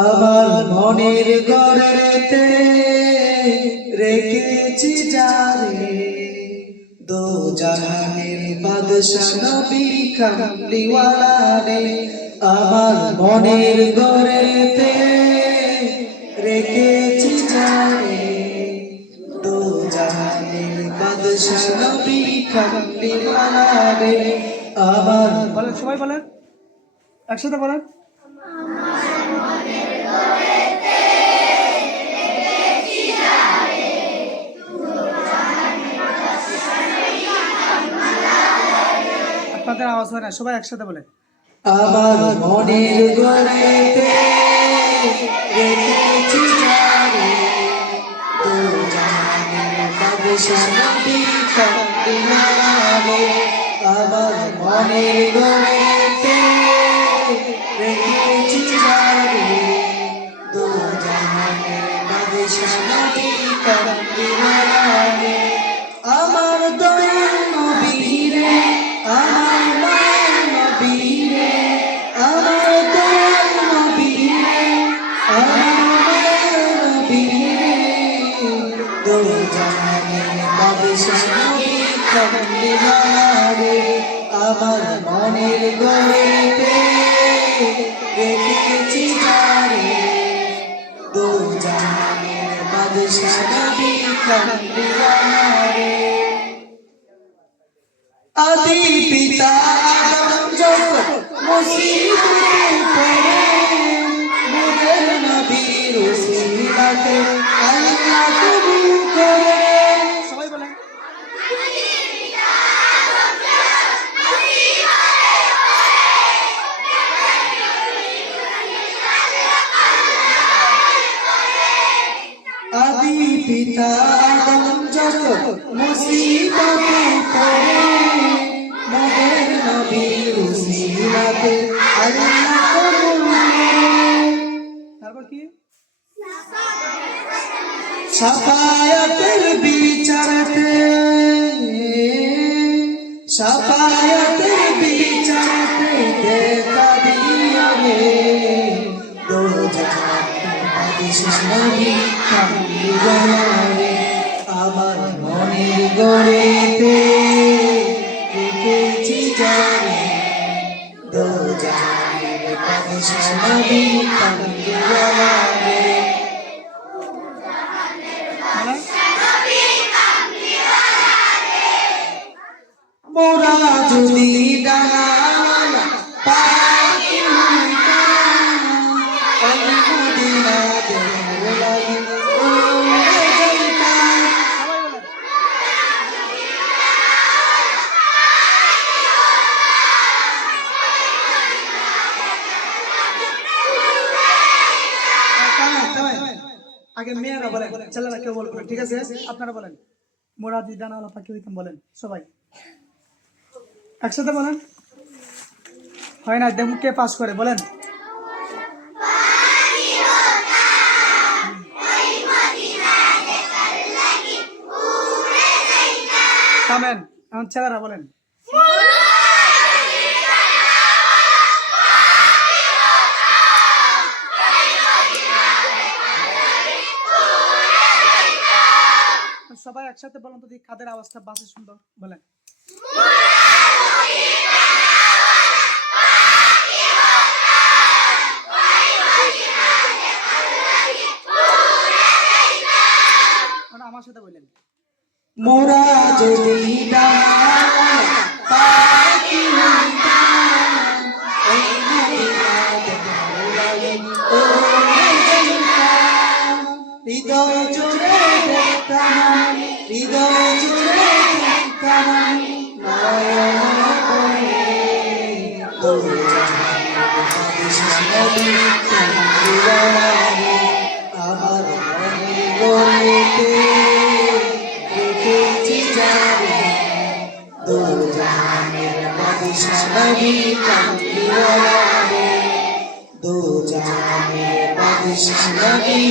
আমার মনের গড়েতে রেখেছি যারে। দো জাহানের বাদশা নবী কামলিওয়ালা রে আমার মনের গড়েতে রেখেছি যারে। দো জাহানের বাদশা নবী কামলিওয়ালা রে আমার বলেন, সবাই বলেন, একসাথে বলেন। আপনাদের আওয়াজ হয় না সবাই একসাথে বলেন। আমার মনের গড়েতে আমার দয়াল নবীরে, আমার মায়ের আমার দয়াল নবীরে, আমার মায়ের নবী কামলিওয়ালা আমার মনের গড়েতে। রেখেছি যারে আদি পিতা আদম যখন মুসিবতে পড়ে নবীর উসিলাতে আল্লাহ কবুল করে পিতা যখন মুসিবতে পড়ে মোদের নবীর উসিলাতে আল্লাহ তারপর কি? সাফায়াতের বিচারতে সাফায়াতের বিচারতে দেখা দিয়া রে। দো জাহানের বাদশা নবী রে আমার মনের গড়েতে রেখেছি জানে। দো জাহানের বাদশা নবী কামলিওয়ালা মোরা যদি আগে মেয়েরা বলেন ছেলেরা কেউ বলব ঠিক আছে? আপনারা বলেন। মোরাদি ডানাওয়ালা পাখি হইতাম বলেন সবাই। একসাথে বলেন। হয় না দেখুন কে পাস করে বলেন। থামেন এখন ছেলেরা বলেন। সবাই একসাথে বলেন তো দেখি কাদের আওয়াজটা বাসে সুন্দর বলেন। আমার সাথে বললেন পাখি হৃদয় জুড়ে রে, আমার মনের রেখেছি যারে দো জাহানের বাদশা নবী দো জাহানের বাদশা নবী